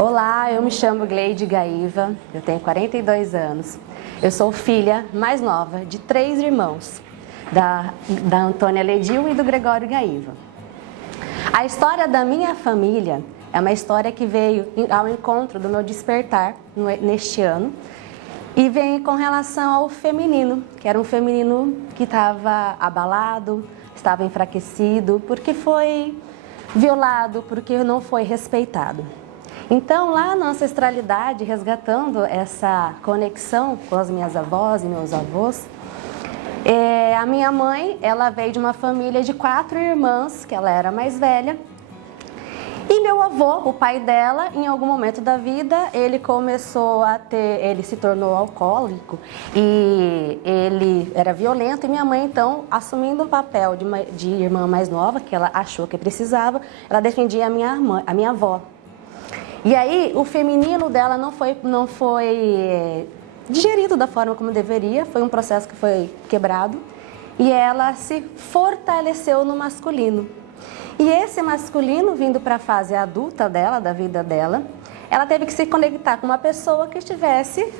Olá, eu me chamo Gleide Gaiva, eu tenho 42 anos. Eu sou filha mais nova de 3 irmãos, da Antônia Ledil e do Gregório Gaiva. A história da minha família é uma história que veio ao encontro do meu despertar neste ano e vem com relação ao feminino, que era um feminino que estava abalado, estava enfraquecido, porque foi violado, porque não foi respeitado. Então, lá na ancestralidade, resgatando essa conexão com as minhas avós e meus avós, a minha mãe, ela veio de uma família de 4 irmãs, que ela era mais velha. E meu avô, o pai dela, em algum momento da vida, ele se tornou alcoólico e ele era violento. E minha mãe, então, assumindo o papel de irmã mais nova, que ela achou que precisava, ela defendia a minha avó. E aí, o feminino dela não foi digerido da forma como deveria, foi um processo que foi quebrado, e ela se fortaleceu no masculino. E esse masculino, vindo para a fase adulta dela, da vida dela, ela teve que se conectar com uma pessoa que estivesse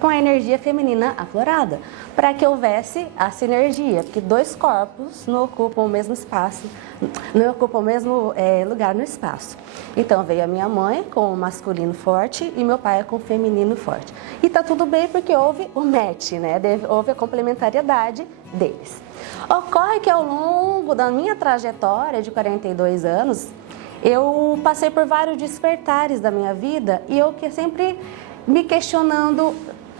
com a energia feminina aflorada, para que houvesse a sinergia, porque 2 corpos não ocupam o mesmo espaço, não ocupam o mesmo lugar no espaço. Então veio a minha mãe com o masculino forte e meu pai com o feminino forte. E tá tudo bem porque houve o match, né? Houve a complementariedade deles. Ocorre que ao longo da minha trajetória de 42 anos, eu passei por vários despertares da minha vida e eu sempre me questionando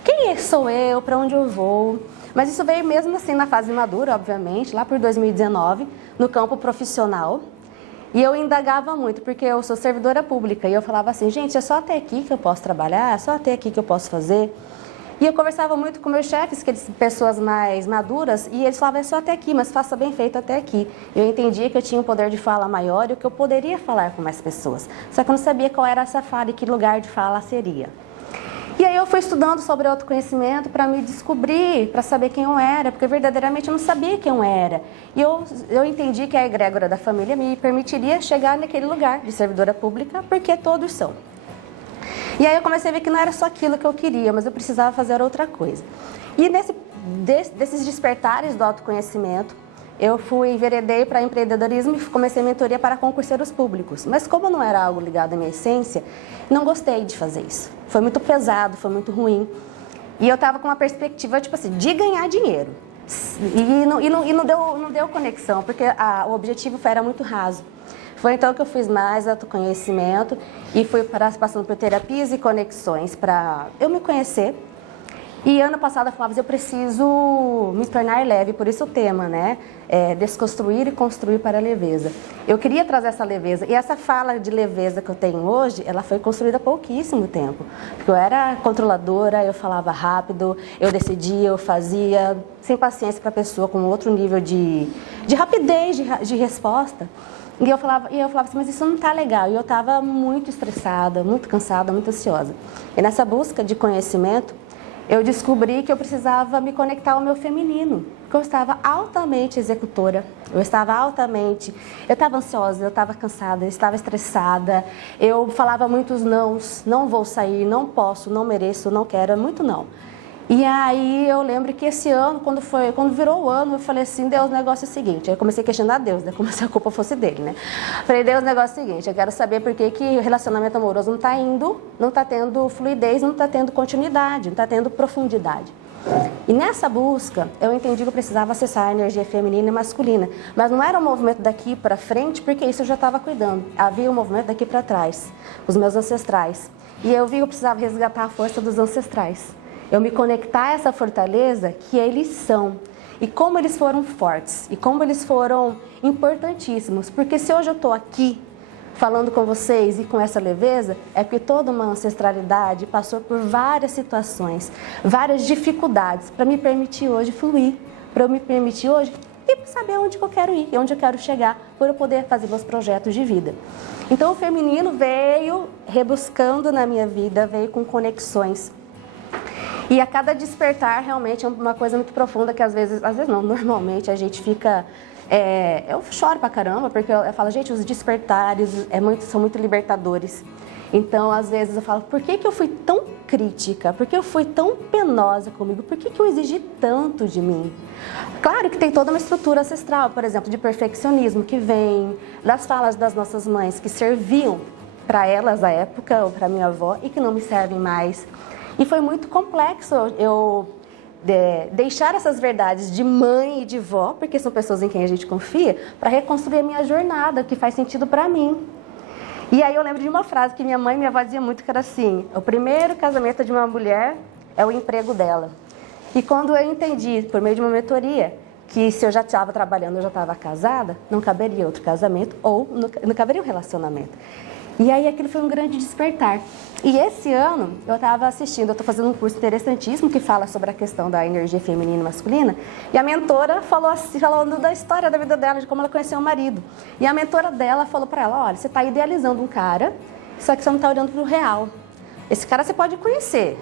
quem sou eu, para onde eu vou. Mas isso veio mesmo assim na fase madura, obviamente, lá por 2019, no campo profissional. E eu indagava muito, porque eu sou servidora pública e eu falava assim, gente, é só até aqui que eu posso trabalhar, é só até aqui que eu posso fazer. E eu conversava muito com meus chefes, pessoas mais maduras, e eles falavam, é só até aqui, mas faça bem feito até aqui. Eu entendia que eu tinha um poder de fala maior e que eu poderia falar com mais pessoas. Só que eu não sabia qual era essa fala e que lugar de fala seria. E aí eu fui estudando sobre autoconhecimento para me descobrir, para saber quem eu era, porque verdadeiramente eu não sabia quem eu era. E eu entendi que a egrégora da família me permitiria chegar naquele lugar de servidora pública, porque todos são. E aí eu comecei a ver que não era só aquilo que eu queria, mas eu precisava fazer outra coisa. E desses despertares do autoconhecimento, eu enveredei para empreendedorismo e comecei a mentoria para concurseiros públicos. Mas como não era algo ligado à minha essência, não gostei de fazer isso. Foi muito pesado, foi muito ruim. E eu estava com uma perspectiva, tipo assim, de ganhar dinheiro. E não deu conexão, porque o objetivo era muito raso. Foi então que eu fiz mais autoconhecimento e fui passando por terapias e conexões para eu me conhecer. E ano passado eu falava, eu preciso me tornar leve, por isso o tema, né? Desconstruir e construir para a leveza. Eu queria trazer essa leveza, e essa fala de leveza que eu tenho hoje, ela foi construída há pouquíssimo tempo. Porque eu era controladora, eu falava rápido, eu decidia, eu fazia, sem paciência para a pessoa, com outro nível de rapidez, de resposta. E eu falava assim, mas isso não tá legal. E eu estava muito estressada, muito cansada, muito ansiosa. E nessa busca de conhecimento, eu descobri que eu precisava me conectar ao meu feminino, porque eu estava altamente executora, eu estava ansiosa, eu estava cansada, eu estava estressada, eu falava muitos nãos, não vou sair, não posso, não mereço, não quero, muito não. E aí eu lembro que esse ano, quando virou o ano, eu falei assim, Deus, o negócio é o seguinte, aí eu comecei a questionar Deus, né, como se a culpa fosse dele, né. Falei, Deus, o negócio é o seguinte, eu quero saber por que o relacionamento amoroso não está tendo fluidez, não está tendo continuidade, não está tendo profundidade. E nessa busca, eu entendi que eu precisava acessar a energia feminina e masculina, mas não era um movimento daqui para frente, porque isso eu já estava cuidando, havia um movimento daqui para trás, os meus ancestrais, e eu vi que eu precisava resgatar a força dos ancestrais. Eu me conectar a essa fortaleza que eles são. E como eles foram fortes. E como eles foram importantíssimos. Porque se hoje eu estou aqui falando com vocês e com essa leveza, é porque toda uma ancestralidade passou por várias situações, várias dificuldades para me permitir hoje fluir. Para eu me permitir hoje e saber onde eu quero ir, onde eu quero chegar, para eu poder fazer meus projetos de vida. Então o feminino veio rebuscando na minha vida, veio com conexões. E a cada despertar realmente é uma coisa muito profunda que às vezes não, normalmente a gente fica... eu choro pra caramba, porque eu falo, gente, os despertares são muito libertadores. Então, às vezes eu falo, por que eu fui tão crítica? Por que eu fui tão penosa comigo? Por que eu exigi tanto de mim? Claro que tem toda uma estrutura ancestral, por exemplo, de perfeccionismo que vem das falas das nossas mães que serviam para elas à época, ou para minha avó, e que não me servem mais. E foi muito complexo eu deixar essas verdades de mãe e de vó, porque são pessoas em quem a gente confia, para reconstruir a minha jornada, que faz sentido para mim. E aí eu lembro de uma frase que minha mãe e minha avó diziam muito, que era assim: o primeiro casamento de uma mulher é o emprego dela. E quando eu entendi, por meio de uma mentoria, que se eu já estava trabalhando, eu já estava casada, não caberia outro casamento ou não caberia um relacionamento. E aí aquilo foi um grande despertar. E esse ano eu estava assistindo, eu estou fazendo um curso interessantíssimo que fala sobre a questão da energia feminina e masculina, e a mentora falou assim, falando da história da vida dela, de como ela conheceu o marido. E a mentora dela falou para ela: olha, você está idealizando um cara, só que você não está olhando para o real. Esse cara você pode conhecer,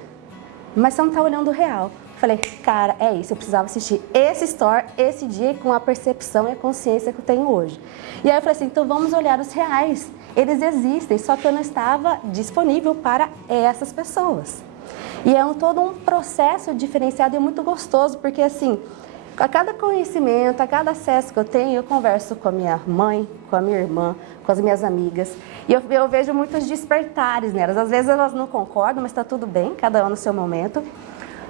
mas você não está olhando o real. Falei, cara, é isso, eu precisava assistir esse story, esse dia, com a percepção e a consciência que eu tenho hoje. E aí eu falei assim, então vamos olhar os reais. Eles existem, só que eu não estava disponível para essas pessoas. E é todo um processo diferenciado e muito gostoso, porque assim, a cada conhecimento, a cada acesso que eu tenho, eu converso com a minha mãe, com a minha irmã, com as minhas amigas. E eu vejo muitos despertares nelas. Às vezes elas não concordam, mas está tudo bem, cada um no seu momento.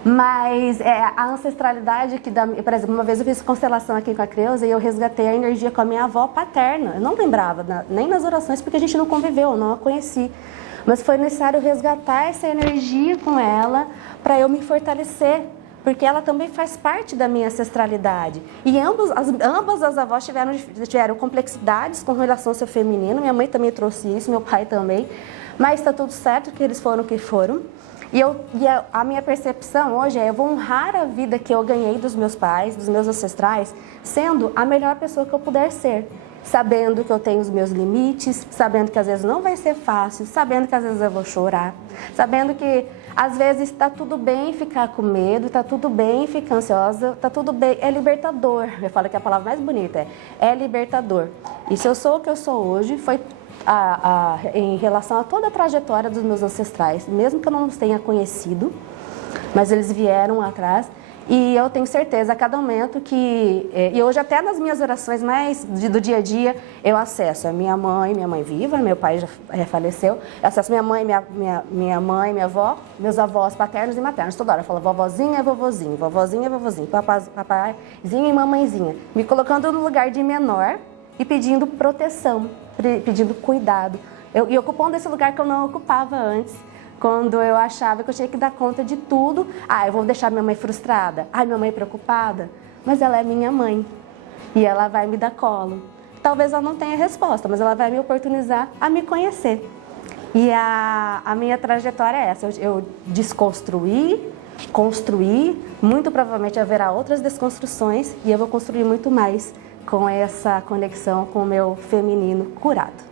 Mas a ancestralidade que dá... Por exemplo, uma vez eu fiz constelação aqui com a Creuza e eu resgatei a energia com a minha avó paterna. Eu não lembrava, nem nas orações, porque a gente não conviveu, não a conheci. Mas foi necessário resgatar essa energia com ela para eu me fortalecer, porque ela também faz parte da minha ancestralidade. E ambas as avós tiveram complexidades com relação ao seu feminino. Minha mãe também trouxe isso, meu pai também. Mas está tudo certo que eles foram o que foram. E a minha percepção hoje eu vou honrar a vida que eu ganhei dos meus pais, dos meus ancestrais, sendo a melhor pessoa que eu puder ser. Sabendo que eu tenho os meus limites, sabendo que às vezes não vai ser fácil, sabendo que às vezes eu vou chorar, sabendo que às vezes está tudo bem ficar com medo, está tudo bem ficar ansiosa, está tudo bem, é libertador. Eu falo que a palavra mais bonita é libertador. E se eu sou o que eu sou hoje, foi em relação a toda a trajetória dos meus ancestrais, mesmo que eu não os tenha conhecido, mas eles vieram atrás. E eu tenho certeza a cada momento que... E hoje até nas minhas orações mais do dia a dia, eu acesso a minha mãe viva, meu pai já faleceu, eu acesso minha mãe, minha mãe, minha avó, meus avós paternos e maternos. Toda hora eu falo vovozinha, vovozinho, vovozinha, vovozinho, papaizinho e mamãezinha. Me colocando no lugar de menor e pedindo proteção, pedindo cuidado. E ocupando esse lugar que eu não ocupava antes. Quando eu achava que eu tinha que dar conta de tudo. Eu vou deixar minha mãe frustrada. Minha mãe preocupada. Mas ela é minha mãe. E ela vai me dar colo. Talvez ela não tenha resposta, mas ela vai me oportunizar a me conhecer. E a minha trajetória é essa. Eu desconstruí, construí. Muito provavelmente haverá outras desconstruções. E eu vou construir muito mais com essa conexão com o meu feminino curado.